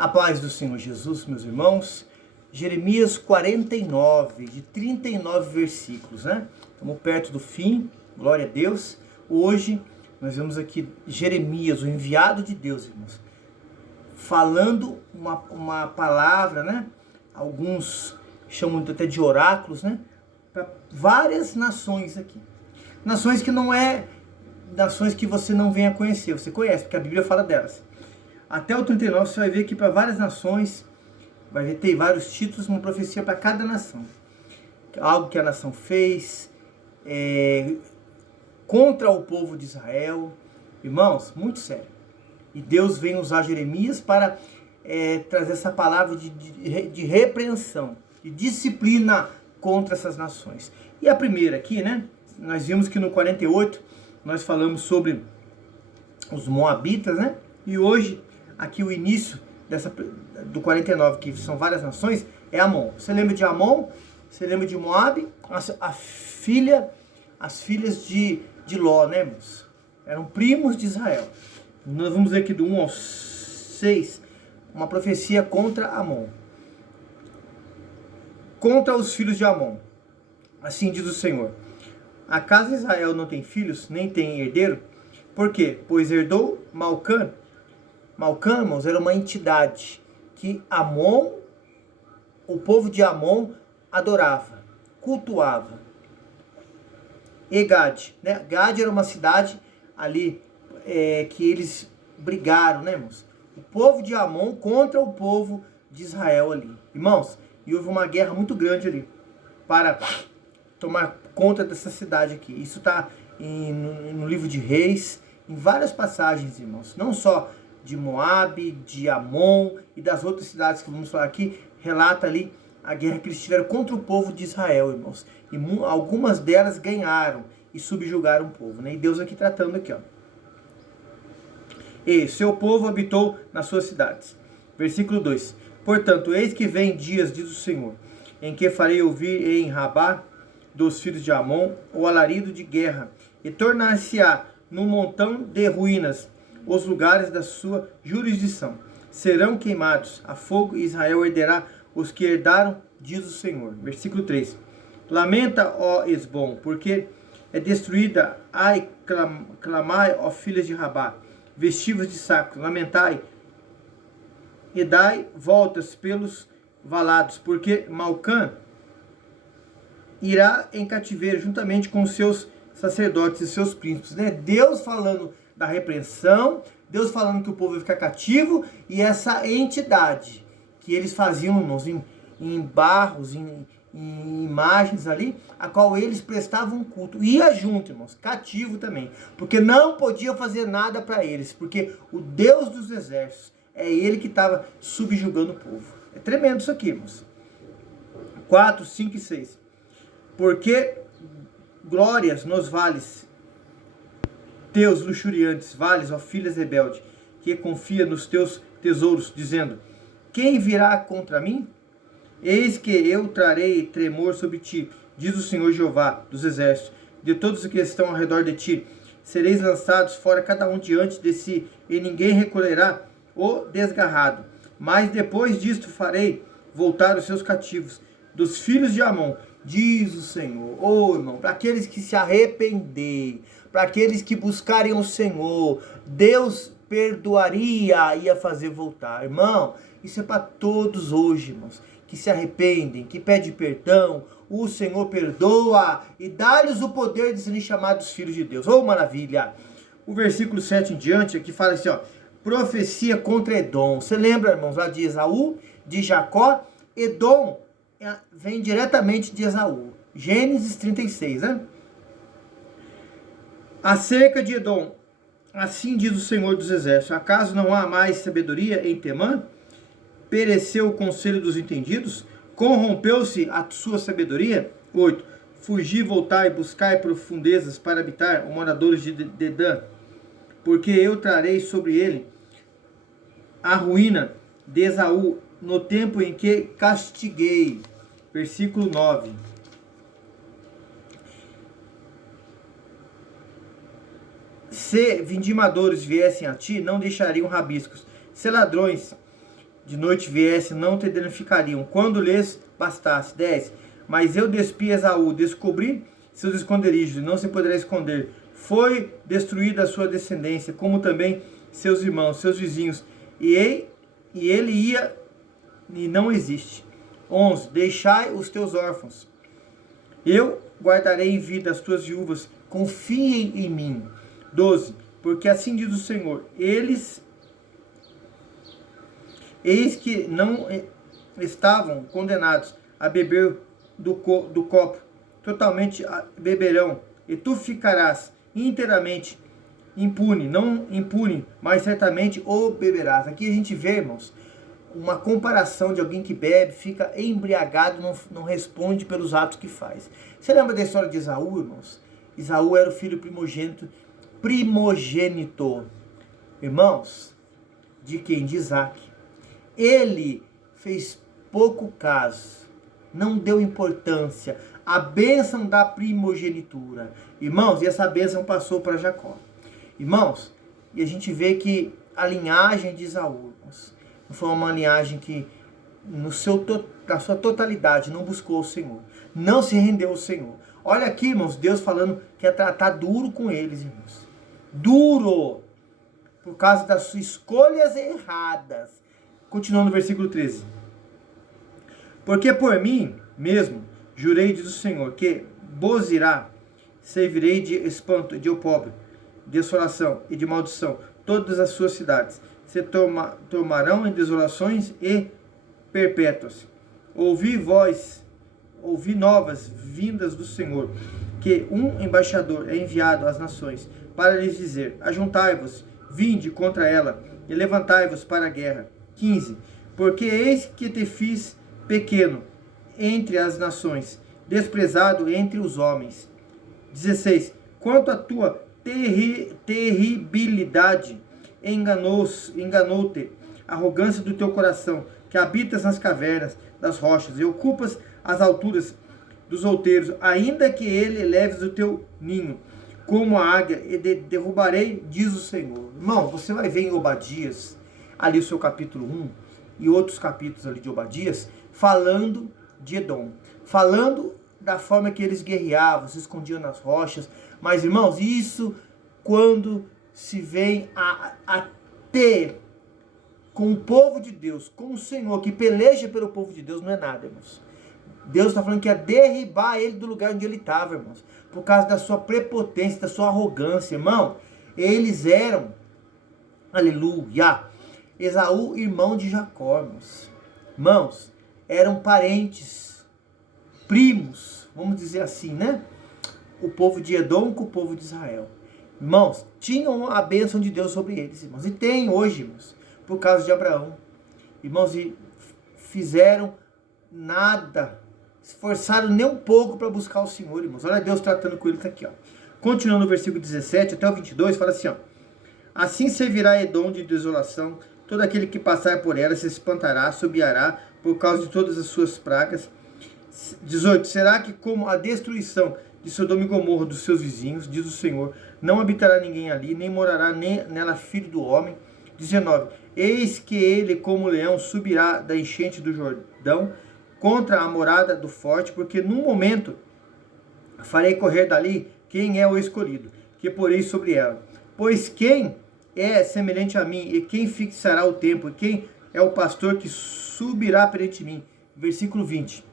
A paz do Senhor Jesus, meus irmãos. Jeremias 49, de 39 versículos, né? Estamos perto do fim, glória a Deus. Hoje nós vemos aqui Jeremias, o enviado de Deus, irmãos, falando uma palavra, né? Alguns chamam até de oráculos, né? Para várias nações aqui. Nações que não é nações que você não venha conhecer, você conhece, porque a Bíblia fala delas. Até o 39 você vai ver que para várias nações, vai ter vários títulos, uma profecia para cada nação. Algo que a nação fez contra o povo de Israel. Irmãos, muito sério. E Deus vem usar Jeremias para trazer essa palavra de repreensão, de disciplina contra essas nações. E a primeira aqui, né? Nós vimos que no 48 nós falamos sobre os Moabitas, né? E hoje, aqui o início do 49, que são várias nações, é Amon. Você lembra de Amon? Você lembra de Moabe? As filhas de Ló, né, irmãos? Eram primos de Israel. Nós vamos ver aqui do 1 ao 6, uma profecia contra Amon. Contra os filhos de Amon. Assim diz o Senhor: acaso Israel não tem filhos, nem tem herdeiro? Por quê? Pois herdou Malcã. Malcã, irmãos, era uma entidade que Amon, o povo de Amon, adorava, cultuava. E Gade, né? Gade era uma cidade ali que eles brigaram, né, irmãos? O povo de Amon contra o povo de Israel ali. Irmãos, e houve uma guerra muito grande ali para tomar conta dessa cidade aqui. Isso está no livro de Reis, em várias passagens, irmãos. Não só de Moabe, de Amon e das outras cidades que vamos falar aqui, relata ali a guerra que eles tiveram contra o povo de Israel, irmãos. E algumas delas ganharam e subjugaram o povo, né? E Deus aqui tratando aqui, ó. E seu povo habitou nas suas cidades. Versículo 2. Portanto, eis que vem dias, diz o Senhor, em que farei ouvir em Rabá dos filhos de Amon o alarido de guerra, e tornar-se-á num montão de ruínas os lugares da sua jurisdição. Serão queimados a fogo, e Israel herderá os que herdaram, diz o Senhor. Versículo 3. Lamenta, ó Esbom, porque é destruída. Ai, clamai, ó filhas de Rabá, vestivos de saco. Lamentai e dai voltas pelos valados, porque Malcã irá em cativeiro juntamente com os seus sacerdotes e seus príncipes, né? Deus falando da repreensão, Deus falando que o povo vai ficar cativo, e essa entidade que eles faziam, irmãos, em barros, em imagens ali, a qual eles prestavam culto, ia junto, irmãos, cativo também, porque não podia fazer nada para eles, porque o Deus dos exércitos é ele que estava subjugando o povo. É tremendo isso aqui, irmãos. 4, 5 e 6. Porque glórias nos vales, teus luxuriantes vales, ó filhas rebelde, que confia nos teus tesouros, dizendo: quem virá contra mim? Eis que eu trarei tremor sobre ti, diz o Senhor Jeová dos exércitos, de todos os que estão ao redor de ti. Sereis lançados fora cada um diante de si, e ninguém recolherá o desgarrado. Mas depois disto farei voltar os seus cativos, dos filhos de Amon, diz o Senhor. Oh, irmão, para aqueles que se arrependerem, para aqueles que buscarem o Senhor, Deus perdoaria e ia fazer voltar. Irmão, isso é para todos hoje, irmãos, que se arrependem, que pedem perdão. O Senhor perdoa e dá-lhes o poder de serem chamados filhos de Deus. Oh, maravilha! O versículo 7 em diante aqui fala assim, ó: profecia contra Edom. Você lembra, irmãos, lá de Esaú, de Jacó? Edom vem diretamente de Esaú. Gênesis 36, né? Acerca de Edom, assim diz o Senhor dos exércitos: acaso não há mais sabedoria em Temã? Pereceu o conselho dos entendidos? Corrompeu-se a sua sabedoria? 8. Fugi, voltai, buscai profundezas para habitar, os moradores de Dedã, porque eu trarei sobre ele a ruína de Esaú, no tempo em que castiguei. Versículo 9. Se vindimadores viessem a ti, não deixariam rabiscos. Se ladrões de noite viesse, não te danificariam. Quando lhes bastasse. 10. Mas eu despi Esaú, descobri seus esconderijos, e não se poderá esconder. Foi destruída a sua descendência, como também seus irmãos, seus vizinhos. E ele ia e não existe. 11. Deixai os teus órfãos. Eu guardarei em vida as tuas viúvas. Confiem em mim. 12. Porque assim diz o Senhor, eis que não estavam condenados a beber do copo, totalmente beberão, e tu ficarás inteiramente impune, não impune, mas certamente o beberás. Aqui a gente vê, irmãos, uma comparação de alguém que bebe, fica embriagado, não responde pelos atos que faz. Você lembra da história de Esaú, irmãos? Esaú era o filho primogênito, irmãos, de quem? De Isaac. Ele fez pouco caso, não deu importância à bênção da primogenitura, irmãos, e essa bênção passou para Jacó. Irmãos, e a gente vê que a linhagem de Esaú, irmãos, foi uma linhagem que na sua totalidade não buscou o Senhor, não se rendeu ao Senhor. Olha aqui, irmãos, Deus falando que ia tratar duro com eles, irmãos. Duro, por causa das suas escolhas erradas. Continuando no versículo 13. Porque por mim mesmo jurei, diz o Senhor, que Bozirá servirei de espanto, de opróbrio, de desolação e de maldição todas as suas cidades. Se tomarão em desolações e perpétuas. Ouvi novas vindas do Senhor, que um embaixador é enviado às nações, para lhes dizer, ajuntai-vos, vinde contra ela, e levantai-vos para a guerra. 15. Porque eis que te fiz pequeno entre as nações, desprezado entre os homens. 16. Quanto à tua terribilidade, enganou-te a arrogância do teu coração, que habitas nas cavernas das rochas e ocupas as alturas dos outeiros, ainda que ele leves o teu ninho como a águia, e derrubarei, diz o Senhor. Irmão, você vai ver em Obadias, ali o seu capítulo 1, e outros capítulos ali de Obadias, falando de Edom, falando da forma que eles guerreavam, se escondiam nas rochas. Mas, irmãos, isso quando se vem a ter com o povo de Deus, com o Senhor, que peleja pelo povo de Deus, não é nada, irmãos. Deus está falando que ia derribar ele do lugar onde ele estava, irmãos, por causa da sua prepotência, da sua arrogância, irmão. Eles eram, aleluia, Esaú, irmão de Jacó, irmãos. Irmãos, eram parentes, primos, vamos dizer assim, né? O povo de Edom com o povo de Israel. Irmãos, tinham a bênção de Deus sobre eles, irmãos. E tem hoje, irmãos, por causa de Abraão. Irmãos, e fizeram nada, esforçaram nem um pouco para buscar o Senhor, irmãos. Olha Deus tratando com eles aqui, ó. Continuando no versículo 17 até o 22, fala assim, ó. Assim servirá Edom de desolação, todo aquele que passar por ela se espantará, subiará por causa de todas as suas pragas. 18. Será que como a destruição de Sodoma e Gomorra dos seus vizinhos, diz o Senhor, não habitará ninguém ali, nem morará nela filho do homem. 19. Eis que ele como leão subirá da enchente do Jordão contra a morada do forte, porque num momento farei correr dali quem é o escolhido, que porei sobre ela. Pois quem é semelhante a mim, e quem fixará o tempo, e quem é o pastor que subirá perante mim? Versículo 20.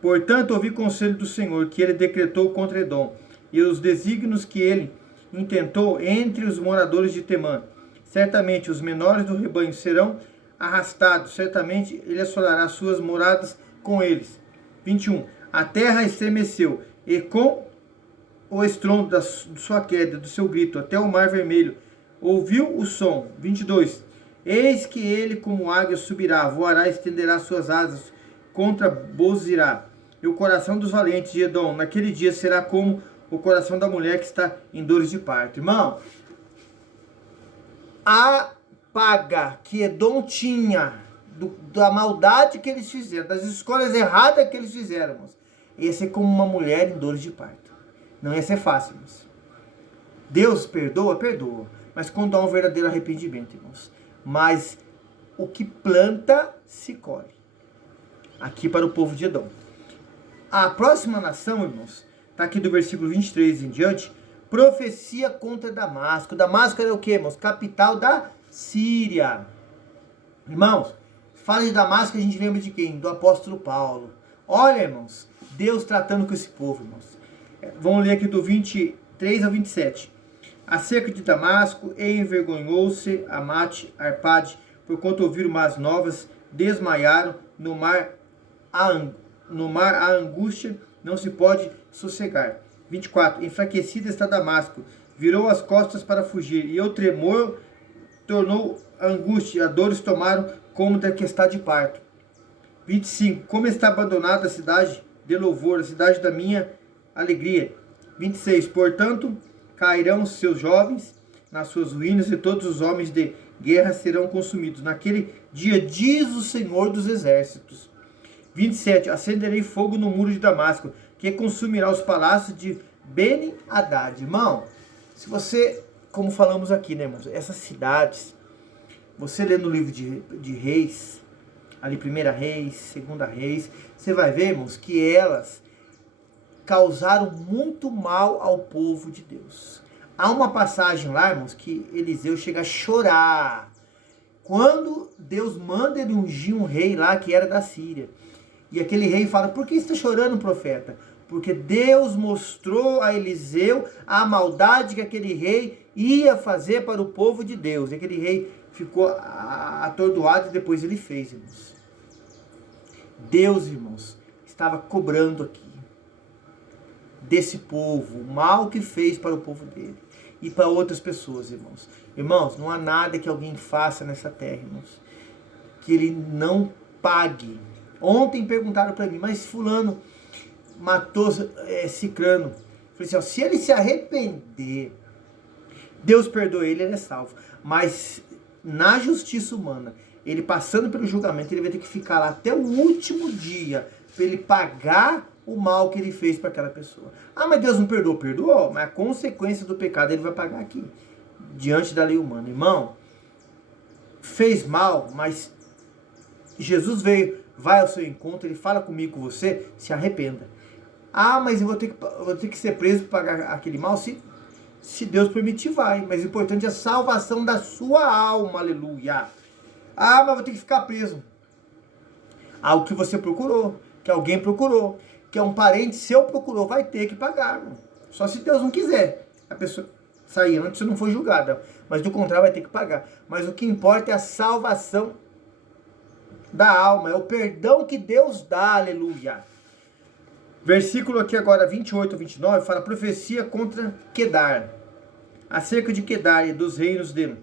Portanto, ouvi conselho do Senhor, que ele decretou contra Edom, e os desígnios que ele intentou entre os moradores de Temã. Certamente os menores do rebanho serão arrastados, certamente ele assolará suas moradas com eles. 21. A terra estremeceu, e com o estrondo da sua queda, do seu grito, até o mar vermelho, ouviu o som. 22. Eis que ele como águia subirá, voará, estenderá suas asas contra Bozirá. E o coração dos valentes de Edom, naquele dia, será como o coração da mulher que está em dores de parto. Irmão, a paga que Edom tinha da maldade que eles fizeram, das escolhas erradas que eles fizeram, irmãos, ia ser como uma mulher em dores de parto. Não ia ser fácil, irmãos. Deus perdoa, perdoa, mas quando há um verdadeiro arrependimento, irmãos. Mas o que planta se colhe. Aqui para o povo de Edom. A próxima nação, irmãos, está aqui do versículo 23 em diante, profecia contra Damasco. Damasco era o que, irmãos? Capital da Síria. Irmãos, fala de Damasco, a gente lembra de quem? Do apóstolo Paulo. Olha, irmãos, Deus tratando com esse povo, irmãos. Vamos ler aqui do 23 ao 27. Acerca de Damasco, envergonhou-se Amate, Arpade, porquanto ouviram más novas, desmaiaram no mar a angústia, não se pode sossegar. 24. Enfraquecida está Damasco, virou as costas para fugir, e o tremor tornou a angústia, e a dores tomaram como da que está de parto. 25. Como está abandonada a cidade de louvor, a cidade da minha alegria. 26. Portanto, cairão os seus jovens nas suas ruínas, e todos os homens de guerra serão consumidos. Naquele dia, diz o Senhor dos Exércitos. 27. Acenderei fogo no muro de Damasco, que consumirá os palácios de Beni-Hadad. Irmão, se você, como falamos aqui, né, irmãos, essas cidades, você lê no livro de Reis, ali 1 Reis, 2 Reis, você vai ver, irmãos, que elas causaram muito mal ao povo de Deus. Há uma passagem lá, irmãos, que Eliseu chega a chorar quando Deus manda ele ungir um rei lá que era da Síria. E aquele rei fala: por que você está chorando, profeta? Porque Deus mostrou a Eliseu a maldade que aquele rei ia fazer para o povo de Deus. E aquele rei ficou atordoado e depois ele fez, irmãos. Deus, irmãos, estava cobrando aqui desse povo o mal que fez para o povo dele e para outras pessoas, irmãos. Irmãos, não há nada que alguém faça nessa terra, irmãos, que ele não pague. Ontem perguntaram para mim: mas fulano matou cicrano. Eu falei assim, ó, se ele se arrepender, Deus perdoa ele, ele é salvo. Mas na justiça humana, ele passando pelo julgamento, ele vai ter que ficar lá até o último dia para ele pagar o mal que ele fez para aquela pessoa. Ah, mas Deus não perdoou. Perdoou, mas a consequência do pecado ele vai pagar aqui, diante da lei humana. Irmão, fez mal, mas Jesus veio, vai ao seu encontro, ele fala comigo, com você, se arrependa. Ah, mas eu vou ter que ser preso para pagar aquele mal? Se Deus permitir, vai. Mas o importante é a salvação da sua alma, aleluia. Ah, mas vou ter que ficar preso. Algo que você procurou, que alguém procurou, que é um parente seu procurou, vai ter que pagar, irmão. Só se Deus não quiser a pessoa sair antes, você não for julgada. Mas do contrário, vai ter que pagar. Mas o que importa é a salvação da alma, é o perdão que Deus dá, aleluia. Versículo aqui agora 28 a 29 fala: profecia contra Quedar. Acerca de Quedar e dos reinos de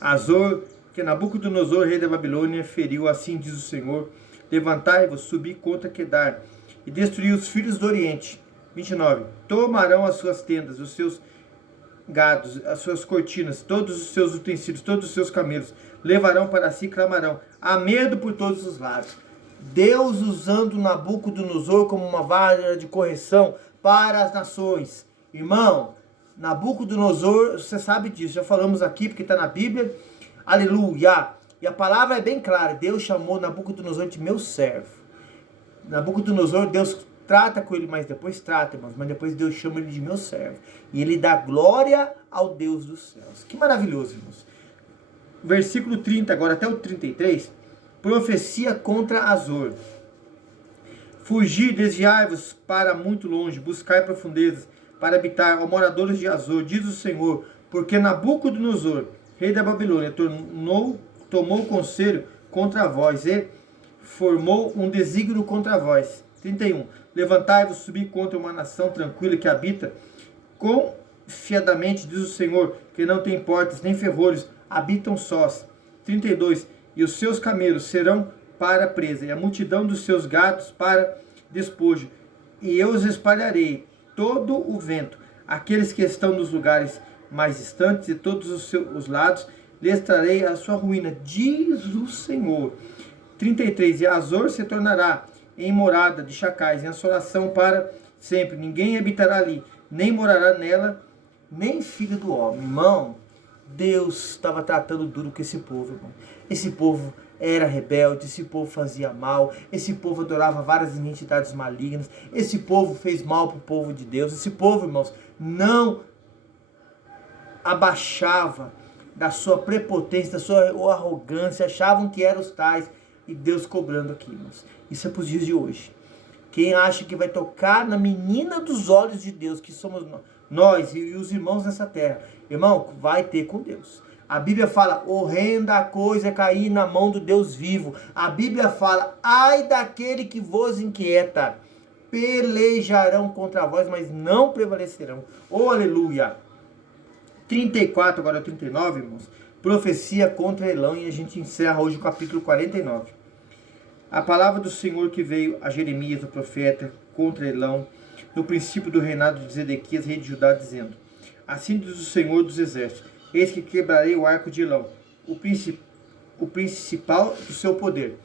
Azor, que Nabucodonosor, rei da Babilônia, feriu, assim diz o Senhor: levantai-vos, subi contra Quedar e destruí os filhos do Oriente. 29. Tomarão as suas tendas, os seus gados, as suas cortinas, todos os seus utensílios, todos os seus camelos, levarão para si e clamarão. Há medo por todos os lados. Deus usando Nabucodonosor como uma vara de correção para as nações. Irmão, Nabucodonosor, você sabe disso, já falamos aqui porque está na Bíblia. Aleluia! E a palavra é bem clara: Deus chamou Nabucodonosor de meu servo. Nabucodonosor, Deus trata com ele, mas depois trata, irmãos, mas depois Deus chama ele de meu servo. E ele dá glória ao Deus dos céus. Que maravilhoso, irmãos. Versículo 30, agora até o 33, profecia contra Azor. Fugir, desviai-vos para muito longe, buscai profundezas para habitar, ó moradores de Azor, diz o Senhor, porque Nabucodonosor, rei da Babilônia, tomou conselho contra vós e formou um desígnio contra vós. 31. Levantai-vos, subi contra uma nação tranquila que habita confiadamente, diz o Senhor, que não tem portas nem ferrolhos, habitam sós. 32. E os seus camelos serão para presa, e a multidão dos seus gatos para despojo. E eu os espalharei todo o vento, aqueles que estão nos lugares mais distantes, e todos os lados lhes trarei a sua ruína, diz o Senhor. 33. E Azor se tornará em morada de chacais, em assolação para sempre. Ninguém habitará ali, nem morará nela, nem filho do homem. Irmão, Deus estava tratando duro com esse povo, irmão. Esse povo era rebelde, esse povo fazia mal, esse povo adorava várias entidades malignas, esse povo fez mal para o povo de Deus, esse povo, irmãos, não abaixava da sua prepotência, da sua arrogância, achavam que eram os tais, e Deus cobrando aqui, irmãos. Isso é para os dias de hoje. Quem acha que vai tocar na menina dos olhos de Deus, que somos nós e os irmãos nessa terra, irmão, vai ter com Deus. A Bíblia fala, horrenda coisa é cair na mão do Deus vivo. A Bíblia fala, ai daquele que vos inquieta, pelejarão contra vós, mas não prevalecerão. Oh, aleluia! 34, agora 39, irmãos. Profecia contra Elão, e a gente encerra hoje o capítulo 49. A palavra do Senhor que veio a Jeremias, o profeta, contra Elão, no princípio do reinado de Zedequias, rei de Judá, dizendo, assim diz o Senhor dos exércitos, eis que quebrarei o arco de Elão, o principal do seu poder.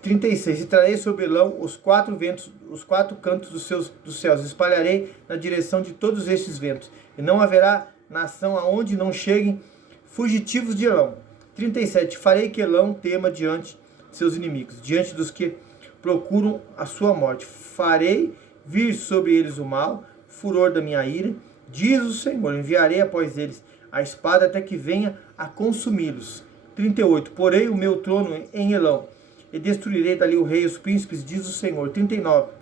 36. E trarei sobre Elão os 4 ventos, os 4 cantos dos céus, espalharei na direção de todos estes ventos, e não haverá nação aonde não cheguem fugitivos de Elão. 37. Farei que Elão tema diante de seus inimigos, diante dos que procuram a sua morte. Farei vir sobre eles o mal, furor da minha ira, diz o Senhor, enviarei após eles a espada até que venha a consumi-los. 38. Porei o meu trono em Elão, e destruirei dali o rei e os príncipes, diz o Senhor. 39.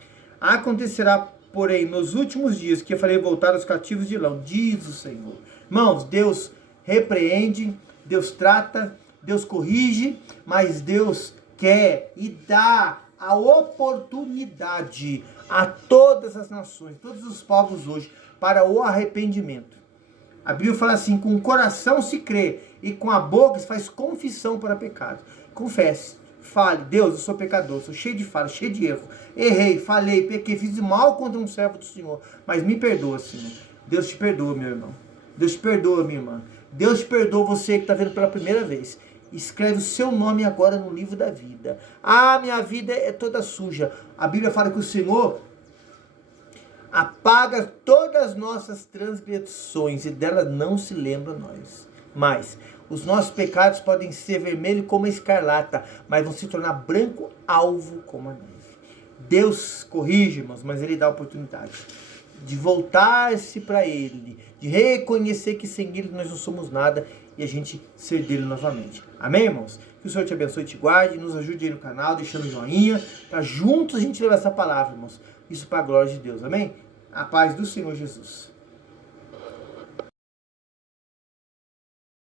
Acontecerá, porém, nos últimos dias, que eu farei voltar os cativos de Elão, diz o Senhor. Irmãos, Deus repreende, Deus trata, Deus corrige, mas Deus quer e dá a oportunidade a todas as nações, todos os povos hoje, para o arrependimento. A Bíblia fala assim, com o coração se crê e com a boca se faz confissão para pecado. Confesse, fale, Deus, eu sou pecador, sou cheio de falha, cheio de erro. Errei, falei, pequei, fiz mal contra um servo do Senhor, mas me perdoa, Senhor. Deus te perdoa, meu irmão. Deus te perdoa, minha irmã. Deus te perdoa, você que está vendo pela primeira vez. Escreve o seu nome agora no livro da vida. Ah, minha vida é toda suja. A Bíblia fala que o Senhor apaga todas as nossas transgressões e dela não se lembra nós. Mas os nossos pecados podem ser vermelhos como a escarlata, mas vão se tornar branco alvo como a neve. Deus corrige, irmãos, mas Ele dá a oportunidade de voltar-se para Ele, de reconhecer que sem Ele nós não somos nada e a gente ser dele novamente. Amém, irmãos? Que o Senhor te abençoe e te guarde, nos ajude aí no canal, deixando o joinha, para juntos a gente levar essa palavra, irmãos. Isso para a glória de Deus, amém? A paz do Senhor Jesus.